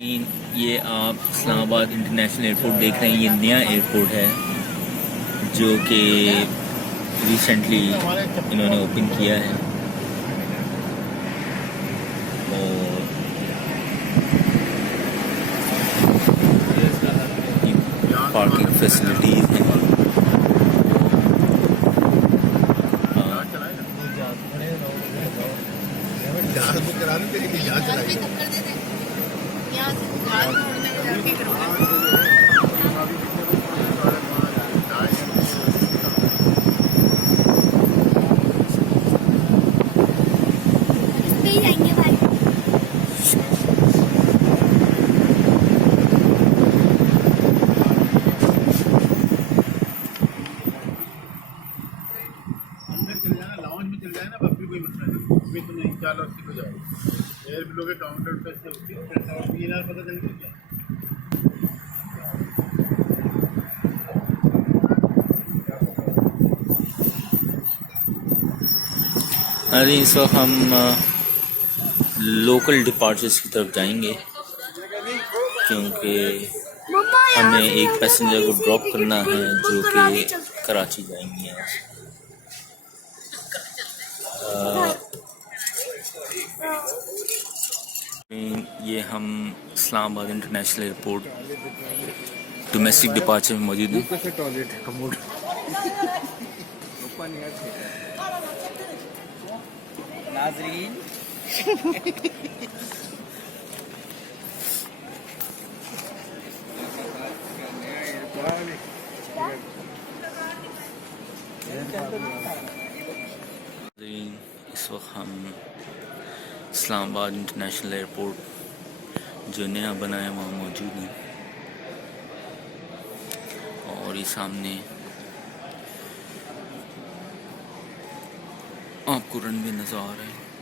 ये आप Islamabad international airport देख रहे हैं। ये नया एयरपोर्ट है जो कि रिसेंटली इन्होंने ओपन किया है और पार्किंग फैसिलिटीज़ हैं। काउंटर पे से उसकी पता चल गया। अरे इस वक्त हम लोकल डिपार्चर्स की तरफ जाएंगे क्योंकि हमें एक पैसेंजर को ड्रॉप करना है जो कि कराची जाएंगे यहाँ से। ये हम Islamabad international airport domestic departure में मौजूद हैं। नाज़रीन इस वक्त हम इस्लामाबाद इंटरनेशनल एयरपोर्ट जो नया बना है वहाँ मौजूद हैं और ये सामने आपको रनवे नज़र आ रहे हैं।